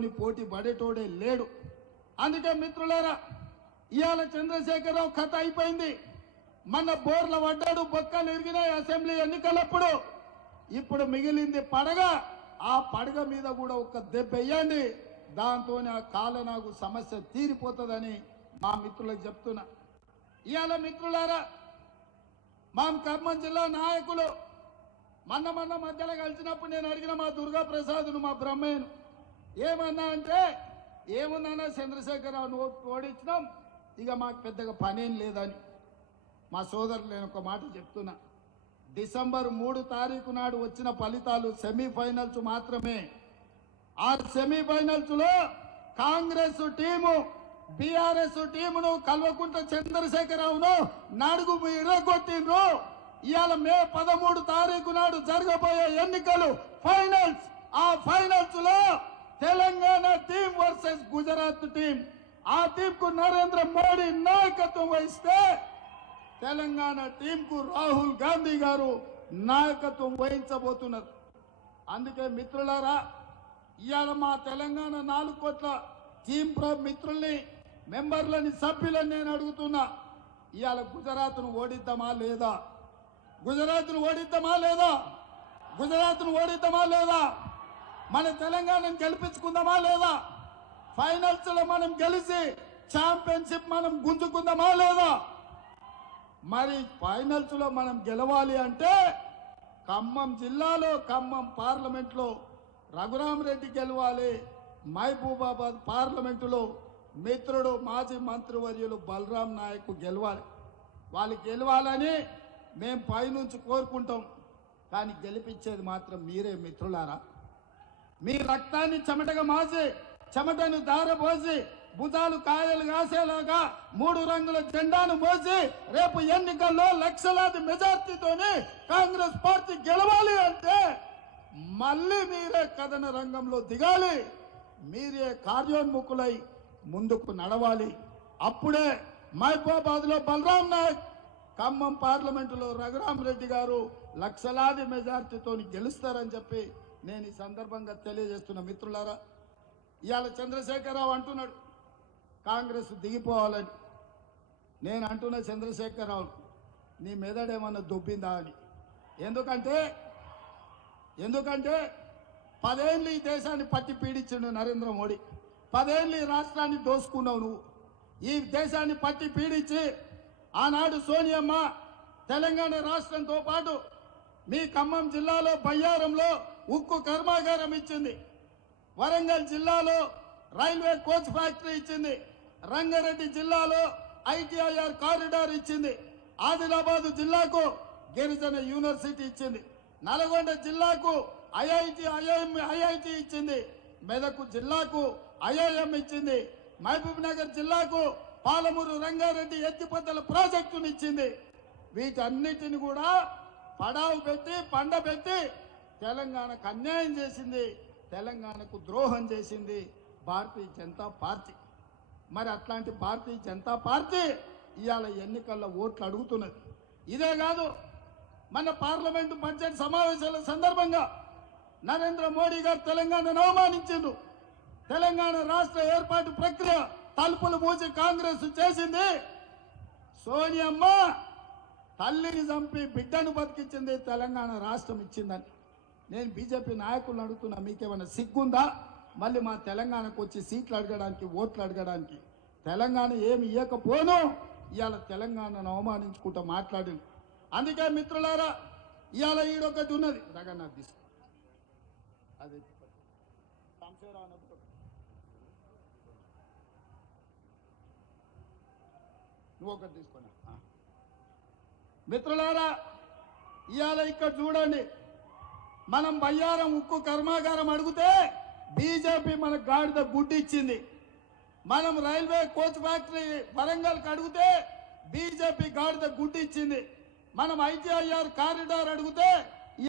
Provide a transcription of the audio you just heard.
తోని పోటీ పడేటోడే లేడు. అందుకే మిత్రులారా, ఇవాళ చంద్రశేఖరరావు కథ అయిపోయింది. మన బోర్ల పడ్డాడు, బొక్కలు ఇరిగినాయి అసెంబ్లీ ఎన్నికలప్పుడు. ఇప్పుడు మిగిలింది పడగ. ఆ పడగ మీద కూడా ఒక దెబ్బ వేయండి, దాంతో ఆ కాలనాగు సమస్య తీరిపోతుందని మా మిత్రులకు చెప్తున్నా. ఇవాళ మిత్రులారా, మా ఖమ్మం జిల్లా నాయకులు మొన్న మధ్యలో కలిసినప్పుడు నేను అడిగిన మా దుర్గా ప్రసాద్ను, మా బ్రహ్మయ్యను, ఏమన్నా అంటే ఏముందన్నా చంద్రశేఖరరావు ఓడించినాం, ఇక మాకు పెద్దగా పనేం లేదని. మా సోదరులు నేను ఒక మాట చెప్తున్నా, డిసెంబర్ 3 తారీఖు నాడు వచ్చిన ఫలితాలు సెమీఫైనల్స్ మాత్రమే. ఆ సెమీఫైనల్స్ లో కాంగ్రెస్ టీము బీఆర్ఎస్ టీమును కల్వకుంట్ల చంద్రశేఖరరావును నడుగు ఇరగొట్టిండ్రు. ఇవాళ మే 13 తారీఖు నాడు జరగబోయే ఎన్నికలు ఫైనల్స్. ఆ ఫైనల్స్ లో Telangana team versus Gujarat team. ఆ టీం కు నరేంద్ర మోడీ నాయకత్వం వహిస్తే తెలంగాణ టీం కు రాహుల్ గాంధీ గారు నాయకత్వం వహించబోతున్నారు. అందుకే మిత్రులారా, ఇవాళ మా తెలంగాణ 4 కోట్ల టీం మిత్రుల్ని, మెంబర్లని, సభ్యులని నేను అడుగుతున్నా, ఇవాళ గుజరాత్ను ఓడిద్దామా లేదా? గుజరాత్ను ఓడిద్దామా లేదా? గుజరాత్ను ఓడిద్దామా లేదా? మన తెలంగాణను గెలిపించుకుందామా లేదా? ఫైనల్స్ లో మనం గెలిచి ఛాంపియన్షిప్ మనం గుంజుకుందామా లేదా? మరి ఫైనల్స్ లో మనం గెలవాలి అంటే ఖమ్మం జిల్లాలో, ఖమ్మం పార్లమెంట్లో రఘురామరెడ్డి గెలవాలి. మహబూబాబాద్ పార్లమెంటులో మిత్రుడు మాజీ మంత్రివర్యులు బలరాం నాయక్ గెలవాలి. వాళ్ళు గెలవాలని మేము పైనుంచి కోరుకుంటాం, కానీ గెలిపించేది మాత్రం మీరే మిత్రులారా. మీ రక్తాన్ని చెమటగా మాసి, చెమటను దారపోసి, భుజాలు కాయలు కాసేలాగా 3 రంగుల జెండాను మోసి రేపు ఎన్నికల్లో లక్షలాది మెజార్టీతోనే కాంగ్రెస్ పార్టీ గెలవాలి అంటే మళ్ళీ మీరే కథన రంగంలో దిగాలి, మీరే కార్యోన్ముఖులై ముందుకు నడవాలి. అప్పుడే మహబూబాబాద్ లో బలరాం నాయక్, ఖమ్మం పార్లమెంటులో రఘురామరెడ్డి గారు లక్షలాది మెజార్టీతో గెలుస్తారని చెప్పి నేను ఈ సందర్భంగా తెలియజేస్తున్న. మిత్రులారా, ఇవాళ చంద్రశేఖరరావు అంటున్నాడు కాంగ్రెస్ దిగిపోవాలని. నేను అంటున్న చంద్రశేఖరరావు, నీ మెదడేమన్నా దొబ్బిందా అని. ఎందుకంటే 10 ఏళ్ళు ఈ దేశాన్ని పట్టి పీడించిండు నరేంద్ర మోడీ. 10 ఏళ్ళు ఈ రాష్ట్రాన్ని దోసుకున్నావు నువ్వు. ఈ దేశాన్ని పట్టి పీడించి ఆనాడు సోనియమ్మ తెలంగాణ రాష్ట్రంతో పాటు మీ ఖమ్మం జిల్లాలో బయ్యారంలో ఉక్కు కర్మాగారం ఇచ్చింది, వరంగల్ జిల్లాలో రైల్వే కోచ్ ఫ్యాక్టరీ ఇచ్చింది, రంగారెడ్డి జిల్లాలో ఐటీఐఆర్ కారిడార్ ఇచ్చింది, ఆదిలాబాద్ జిల్లాకు గిరిజన యూనివర్సిటీ ఇచ్చింది, నల్గొండ జిల్లాకు ఐఐటి ఇచ్చింది, మెదక్ జిల్లాకు ఐఐఎం ఇచ్చింది, మహబూబ్ నగర్ జిల్లాకు పాలమూరు రంగారెడ్డి ఎత్తిపోతల ప్రాజెక్టును ఇచ్చింది. వీటన్నిటిని కూడా పడావు పెట్టి పండబెట్టి తెలంగాణకు అన్యాయం చేసింది, తెలంగాణకు ద్రోహం చేసింది భారతీయ జనతా పార్టీ. మరి అట్లాంటి భారతీయ జనతా పార్టీ ఇవాళ ఎన్నికల్లో ఓట్లు అడుగుతున్నది. ఇదే కాదు, మన పార్లమెంటు బడ్జెట్ సమావేశాల సందర్భంగా నరేంద్ర మోడీ గారు తెలంగాణను అవమానించిండ్రు. తెలంగాణ రాష్ట్ర ఏర్పాటు ప్రక్రియ తలుపులు మూసి కాంగ్రెస్ చేసింది. సోనియమ్మ తల్లిని చంపి బిడ్డను బతికించింది, తెలంగాణ రాష్ట్రం ఇచ్చిందని. నేను బీజేపీ నాయకులను అడుగుతున్నా, మీకేమైనా సిగ్గుందా? మళ్ళీ మా తెలంగాణకు వచ్చి సీట్లు అడగడానికి, ఓట్లు అడగడానికి. తెలంగాణ ఏమి ఇవ్వకపోను ఇవాళ తెలంగాణను అవమానించుకుంటూ మాట్లాడింది. అందుకే మిత్రులారా, ఇవాళ ఈడొకటి ఉన్నది, రగన్నాథ్ తీసుకో, అది నువ్వు ఒకటి తీసుకున్నా. మిత్రులారా, ఇవాళ ఇక్కడ చూడండి, మనం బయ్యారం ఉక్కు కర్మాగారం అడిగితే బీజేపీ మన గాడిద గుడ్డి ఇచ్చింది. మనం రైల్వే కోచ్ ఫ్యాక్టరీ వరంగల్కి అడిగితే బీజేపీ గాడిద గుడ్డి ఇచ్చింది. మనం ఐటీఐఆర్ కారిడార్ అడిగితే